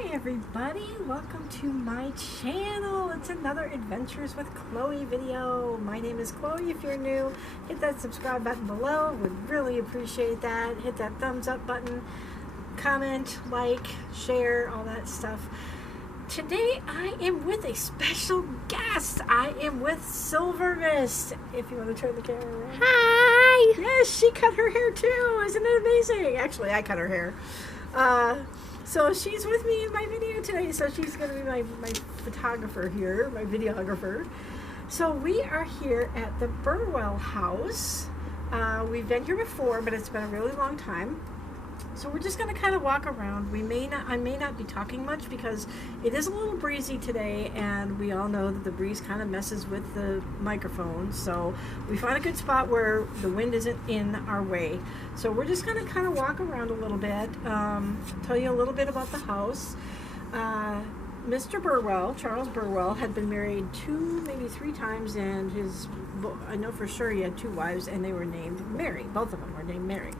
Hi everybody, welcome to my channel. It's another Adventures with Chloe video. My name is Chloe. If you're new, hit that subscribe button below. Would really appreciate that. Hit that thumbs up button, comment, like, share, all that stuff. Today I am with a special guest. I am with Silver Mist. If you want to turn the camera around. Hi! Yes, she cut her hair too. Isn't it amazing? Actually, I cut her hair. So she's with me in my video today, so she's going to be my photographer here, my videographer. So we are here at the Burwell House. We've been here before, but it's been a really long time. So we're just going to kind of walk around. I may not be talking much because it is a little breezy today, and we all know that the breeze kind of messes with the microphone. So we find a good spot where the wind isn't in our way. So we're just going to kind of walk around a little bit, tell you a little bit about the house. Mr. Burwell, Charles Burwell, had been married maybe three times, and I know for sure he had two wives, and they were named Mary. Both of them were named Mary.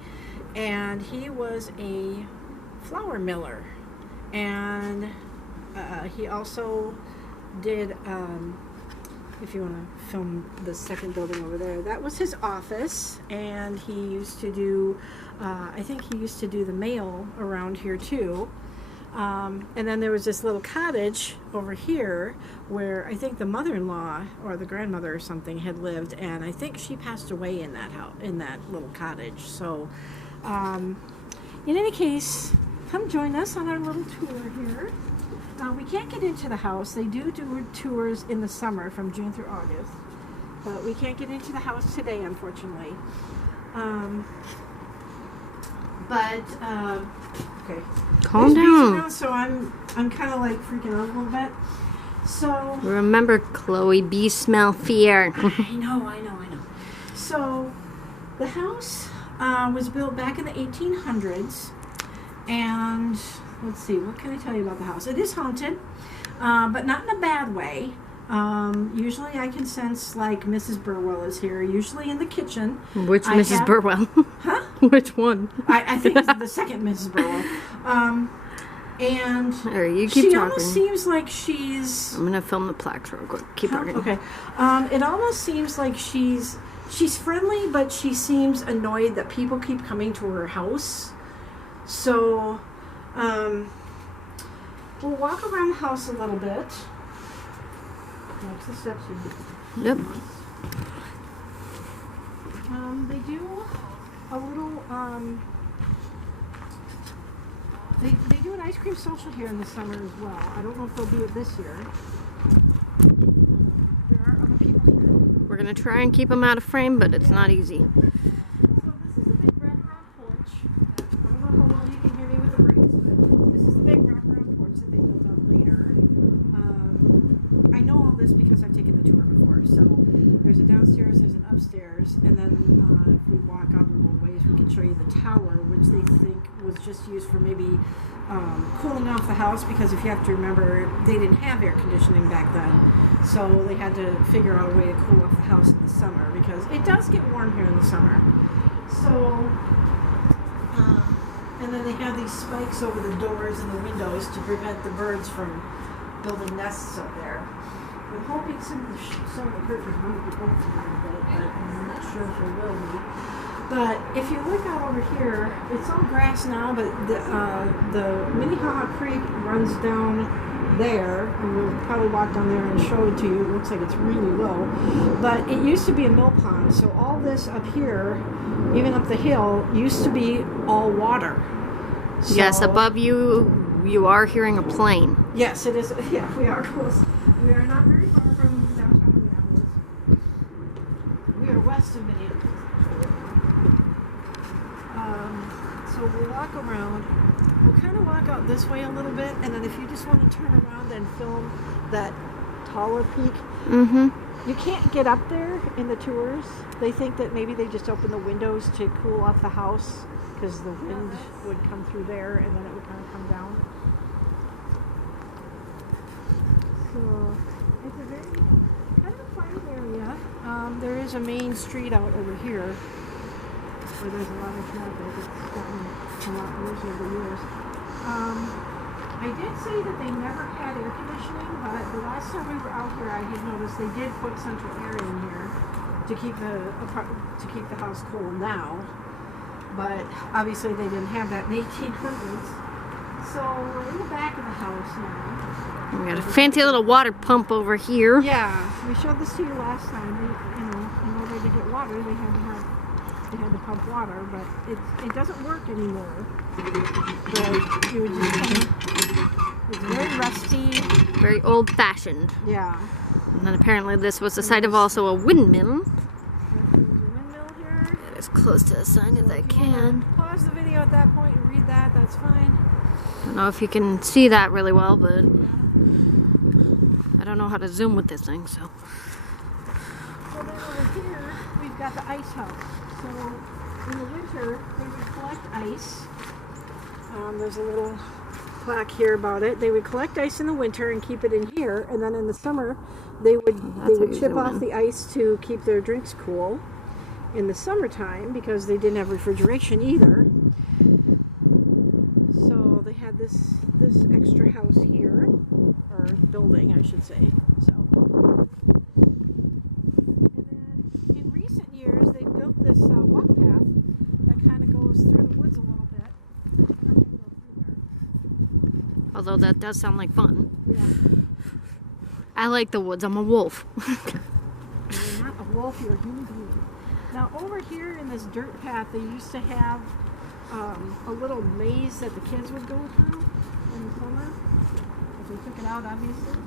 And he was a flour miller, and he also did, if you want to film the second building over there, that was his office, and he used to do, I think he used to do the mail around here too. And then there was this little cottage over here where I think the mother-in-law or the grandmother or something had lived, and I think she passed away in that house, in that little cottage. So in any case, come join us on our little tour here. We can't get into the house. They do tours in the summer from June through August, but we can't get into the house today, unfortunately. Okay. Calm down. Now, so I'm kind of like freaking out a little bit. So remember, Chloe, be smell fear. I know. So the house was built back in the 1800s, and let's see, what can I tell you about the house? It is haunted, but not in a bad way. Usually I can sense like Mrs. Burwell is here, usually in the kitchen. Which Mrs. Burwell? Huh? Which one? I think it's the second Mrs. Burwell. And you keep she talking. almost seems like she's... I'm going to film the plaques real quick. Keep talking. Okay. It almost seems like she's friendly, but she seems annoyed that people keep coming to her house. So, we'll walk around the house a little bit. Watch the steps here. Yep. They do a little, they do an ice cream social here in the summer as well. I don't know if they'll do it this year. There are other people here. We're going to try and keep them out of frame, but it's not easy. So this is the big wraparound porch. I don't know how well you can hear me with the breeze, but this is the big wraparound porch that they built on later. I know all this because I've taken the tour before. So there's a downstairs, there's an upstairs, and then if we walk out a little ways, we can show you the tower, which they think was just used for maybe cooling off the house, because if you have to remember, they didn't have air conditioning back then, so they had to figure out a way to cool off the house in the summer, because it does get warm here in the summer. So, and then they have these spikes over the doors and the windows to prevent the birds from building nests up there. I'm hoping some of the curtains won't be open a little bit, but I'm not sure if they will be. But if you look out over here, it's all grass now, but the Minnehaha Creek runs down there, and we'll probably walk down there and show it to you. It looks like it's really low, but it used to be a mill pond, so all this up here, even up the hill, used to be all water. So, yes, above you are hearing a plane. Yes, it is. Yeah, we are close. We are not very far from downtown Minneapolis. We are west of Minneapolis. So we'll walk around. We'll kind of walk out this way a little bit, and then if you just want to turn around and film that taller peak, you can't get up there in the tours. They think that maybe they just open the windows to cool off the house, because the wind would come through there, and then it would kind of come down. So it's a very kind of a quiet area. There is a main street out over here where there's a lot of traffic. It's gotten a lot worse over the years. I I did say that they never had air conditioning, but the last time we were out here, I did notice they did put central air in here to keep the house cool now. But obviously they didn't have that in the 1800s. So we're in the back of the house now. We got a fancy little water pump over here. Yeah, we showed this to you last time. They, in order to get water, they had to pump water, but it doesn't work anymore. But you would just it's very rusty. Very old-fashioned. Yeah. And then apparently this was the site of also a windmill. There's a windmill here. Get as close to the sign as I can. Pause the video at that point and read that. That's fine. I don't know if you can see that really well, but I don't know how to zoom with this thing, so. So then over here, we've got the ice house. So in the winter, they would collect ice. There's a little plaque here about it. They would collect ice in the winter and keep it in here, and then in the summer, they would chip off the ice to keep their drinks cool in the summertime because they didn't have refrigeration either. So they had this extra house here, or building, I should say. So. And then in recent years, they built this walk path that kind of goes through the woods a little bit. I'm not going to go through there. Although that does sound like fun. Yeah. I like the woods. I'm a wolf. You're not a wolf, you're a human being. Now over here in this dirt path, they used to have a little maze that the kids would go through in the summer. If they took it out, obviously.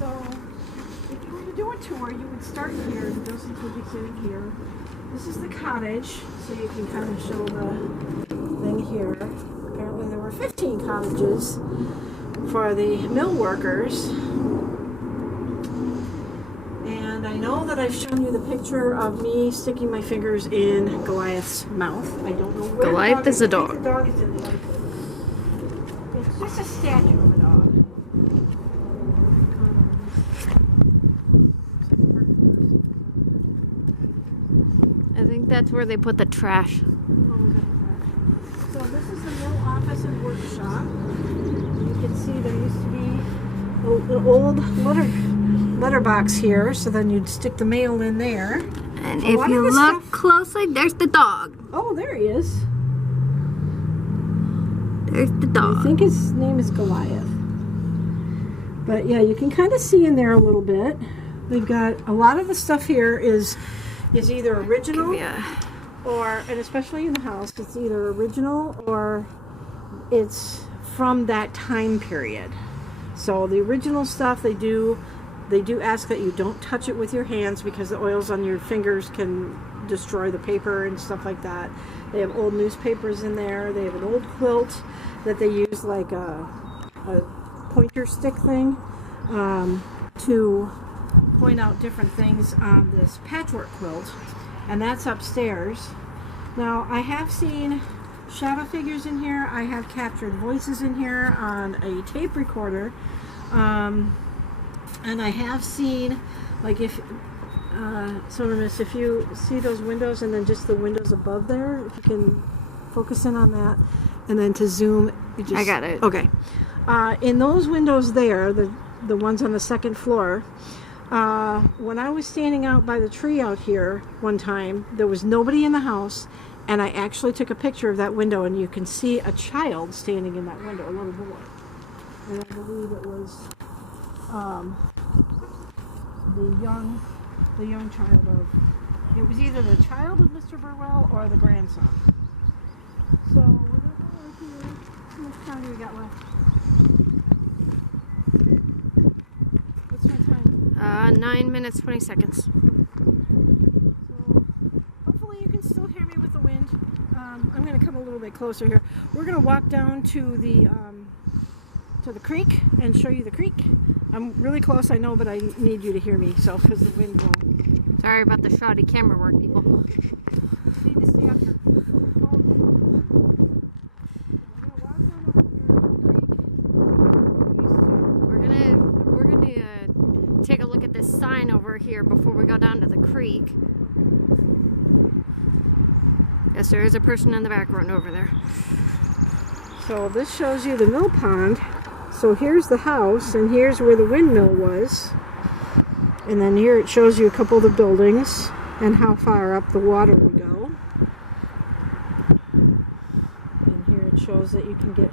So if you were to do a tour, you would start here. The Dosens would be sitting here. This is the cottage, so you can kind of show the thing here. Apparently there were 15 cottages for the mill workers. And I know that I've shown you the picture of me sticking my fingers in Goliath's mouth. I don't know where Goliath is a the dog. dog is in there. It's just a statue of a dog. I think that's where they put the trash. So this is the mill office and workshop. You can see there used to be an old letterbox here, so then you'd stick the mail in there. And if you look closely, there's the dog. Oh, there he is. There's the dog. I think his name is Goliath. But yeah, you can kind of see in there a little bit. They've got a lot of the stuff here is either original or, and especially in the house, it's either original or it's from that time period. So the original stuff, they do ask that you don't touch it with your hands because the oils on your fingers can destroy the paper and stuff like that. They have old newspapers in there. They have an old quilt that they use like a pointer stick thing to point out different things on this patchwork quilt, and that's upstairs. Now I have seen shadow figures in here. I have captured voices in here on a tape recorder, and I have seen, like, if if you see those windows and then just the windows above there, if you can focus in on that, and then to zoom, you just, I got it. Okay. In those windows there, the ones on the second floor, when I was standing out by the tree out here one time, there was nobody in the house, and I actually took a picture of that window, and you can see a child standing in that window, a little boy. And I believe it was the young child of, it was either the child of Mr. Burwell or the grandson. So we're going to go over here. How much time do we got left? What's my time? 9 minutes, 20 seconds. So hopefully you can still hear me with the wind. I'm going to come a little bit closer here. We're going to walk down to the creek and show you the creek. I'm really close, I know, but I need you to hear me, so because the wind will. Sorry about the shoddy camera work, people. You need to stay up here. We're gonna take a look at this sign over here before we go down to the creek. Yes, there is a person in the back running over there. So this shows you the mill pond. So here's the house, and here's where the windmill was. And then here it shows you a couple of the buildings and how far up the water would go. And here it shows that you can get,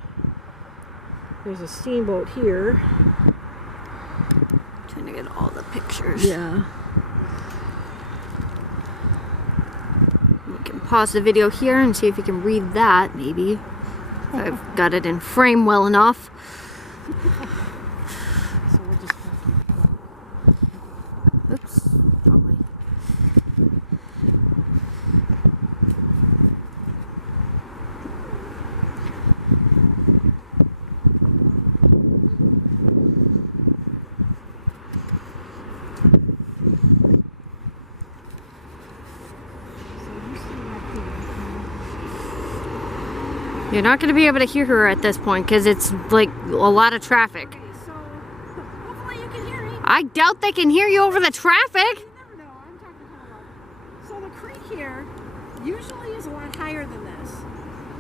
there's a steamboat here. Trying to get all the pictures. Yeah. You can pause the video here and see if you can read that, maybe. If I've got it in frame well enough. So we'll just... Oops, wrong way. You're not going to be able to hear her at this point because it's like a lot of traffic. So hopefully you can hear me. I doubt they can hear you over the traffic. You never know. I'm talking kind of loud. So the creek here usually is a lot higher than this.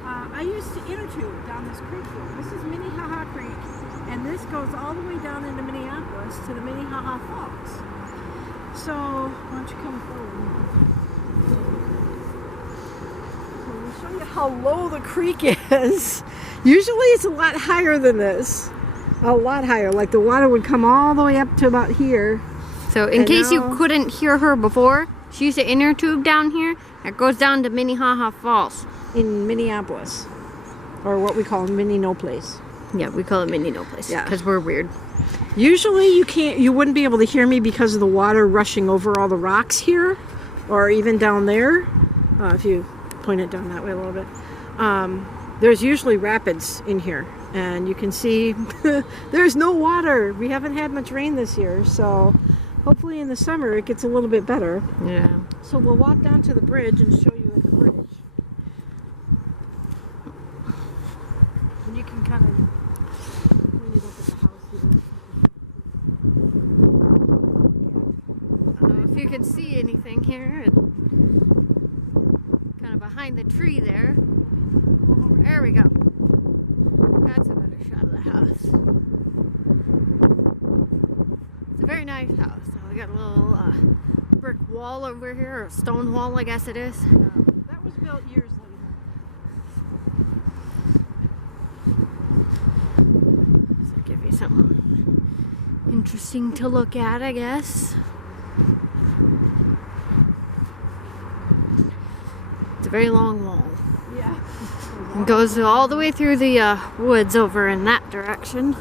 I used to inner tube down this creek here. This is Minnehaha Creek, and this goes all the way down into Minneapolis to the Minnehaha Falls. So why don't you come forward? I'll show you how low the creek is. Usually it's a lot higher than this. A lot higher. Like the water would come all the way up to about here. So in case you couldn't hear her before, she used to inner tube down here. It goes down to Minnehaha Falls. In Minneapolis. Or what we call Mini No Place. Yeah, we call it Mini No Place. Yeah. Because we're weird. Usually you wouldn't be able to hear me because of the water rushing over all the rocks here. Or even down there. If you point it down that way a little bit. There's usually rapids in here, and you can see there's no water. We haven't had much rain this year, so hopefully in the summer it gets a little bit better. Yeah. So we'll walk down to the bridge and show you at the bridge. And you can kind of when you look at the house here. I don't know if you can see anything here. Kind of behind the tree there. There we go. That's a better shot of the house. It's a very nice house. So we got a little brick wall over here, or a stone wall, I guess it is. That was built years later. So give you something interesting to look at, I guess. It's a very long wall. Yeah. It goes all the way through the woods over in that direction.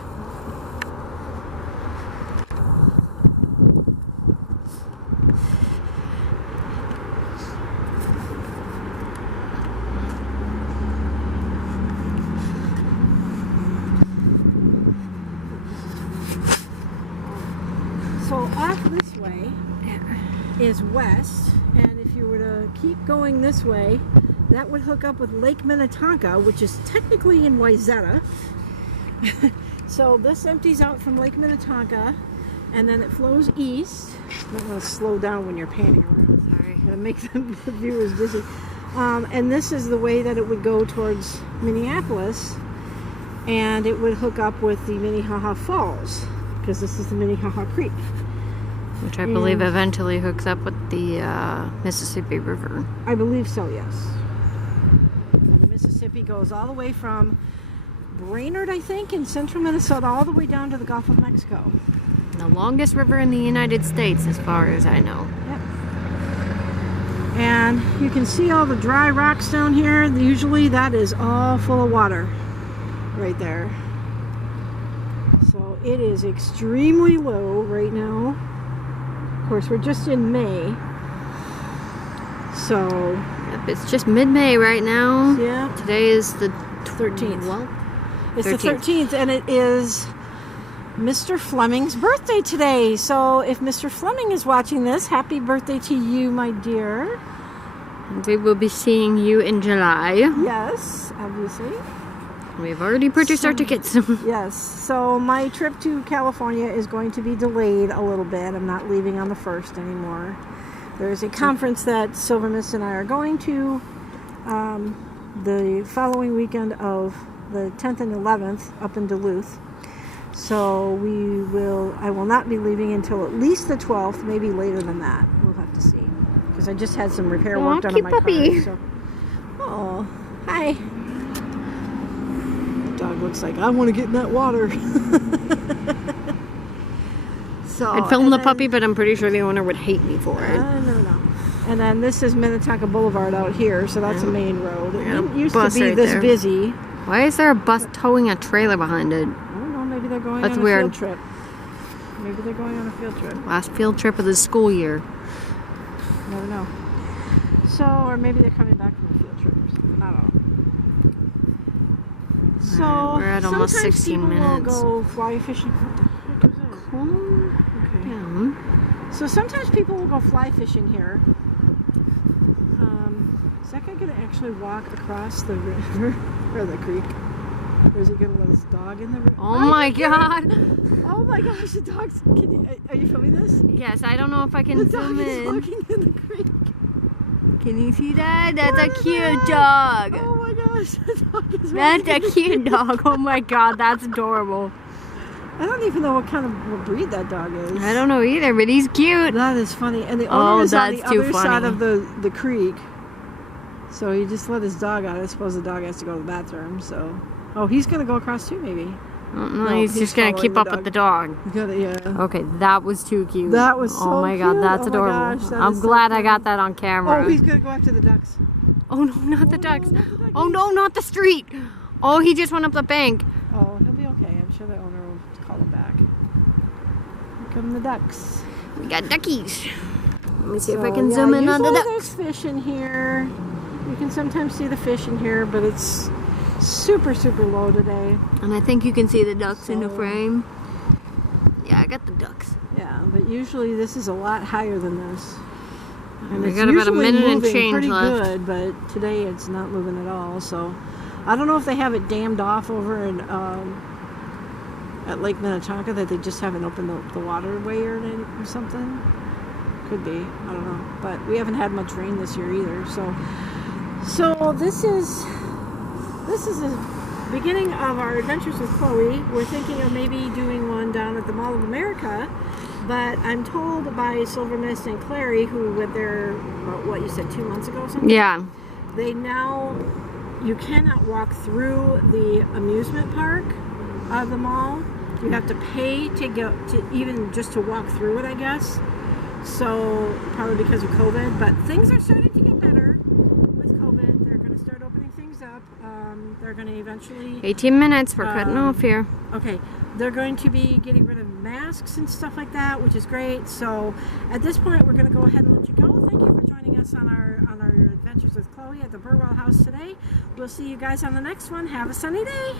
So off this way is west, and if you were to keep going this way, that would hook up with Lake Minnetonka, which is technically in Wayzata. So this empties out from Lake Minnetonka, and then it flows east. I'm going to slow down when you're panning around. Sorry, I'm going to make the viewers dizzy. And this is the way that it would go towards Minneapolis, and it would hook up with the Minnehaha Falls, because this is the Minnehaha Creek. Which I believe eventually hooks up with the Mississippi River. I believe so, yes. And the Mississippi goes all the way from Brainerd, I think, in central Minnesota, all the way down to the Gulf of Mexico. The longest river in the United States, as far as I know. Yep. And you can see all the dry rocks down here. Usually that is all full of water right there. So it is extremely low right now. Of course, we're just in May. So, yep, it's just mid-May right now. yeah. Today is the 13th. Well, It's the 13th, and it is Mr. Fleming's birthday today. So if Mr. Fleming is watching this, happy birthday to you, my dear. we will be seeing you in July. Yes, obviously. We've already purchased our tickets. Yes, so my trip to California is going to be delayed a little bit. I'm not leaving on the 1st anymore. There's a conference that Silver Mist and I are going to the following weekend of the 10th and 11th up in Duluth. So I will not be leaving until at least the 12th, maybe later than that. We'll have to see. Because I just had some repair work done on my puppy. car. So. Oh, hi. The dog looks like, I want to get in that water. So I'd film the puppy, but I'm pretty sure the owner would hate me for it. No. And then this is Minnehaha Boulevard out here, so that's a main road. It used to bus be right this there. busy. Why is there a bus towing a trailer behind it? I don't know, maybe they're going That's on a weird. field trip. Maybe they're going on a field trip. Last field trip of the school year. Never know. So, or maybe they're coming back from a field trip or something. I don't know. So, Alright, we're at almost sometimes 16 people minutes. will go fly fishing. What the heck is that? Okay. Yeah. So sometimes people will go fly fishing here. Is that guy going to actually walk across the river or the creek? Or is he going to let his dog in the river? Oh my god! Oh my gosh, the dog's... Are you filming this? Yes, I don't know if I can The zoom dog is in. walking in the creek. Can you see that? That's What a is cute that? dog. Oh my gosh, the dog is That's walking in a the cute creek. dog. Oh my god, that's adorable. I don't even know what breed that dog is. I don't know either, but he's cute. That is funny. And the Oh, owner is on the that's too other side funny. of the creek. So he just let his dog out. I suppose the dog has to go to the bathroom, so... Oh, he's going to go across too, maybe. No, No, he's just gonna following keep the up dog. with the dog. He's gotta, yeah. Okay, that was too cute. That was so Oh my god, cute. that's Oh my adorable. gosh, that I'm is so glad I funny. got that on camera. Oh, he's going to go after the ducks. Oh no, not the ducks. not the duckies. Oh no, not the street. Oh, he just went up the bank. Oh, he'll be okay. I'm sure the owner will call him back. Here come the ducks. We got duckies. Let me see if I So, can yeah, zoom in on the usually ducks. there's fish in here. You can sometimes see the fish in here, but it's super, super low today. And I think you can see the ducks in the So- frame. Yeah, I got the ducks. Yeah, but usually this is a lot higher than this. And We it's got about a usually minute and moving change pretty left. good, but today it's not moving at all. So I don't know if they have it dammed off over in at Lake Minnehaha, that they just haven't opened the waterway or something. Could be, I don't know. But we haven't had much rain this year either. So this is the beginning of our adventures with Chloe. We're thinking of maybe doing one down at the Mall of America. But I'm told by Silver Mist and Clary, who went there, what you said, 2 months ago or something? Yeah. You cannot walk through the amusement park of the mall. You have to pay to go to even just to walk through it, I guess. So probably because of COVID, but things are starting to get better with COVID. They're going to start opening things up. They're going to eventually... 18 minutes. We're cutting off here. Okay, they're going to be getting rid of masks and stuff like that, which is great. So at this point, we're going to go ahead and let you go. Thank you for joining us on our adventures with Chloe at the Burwell House today. We'll see you guys on the next one. Have a sunny day.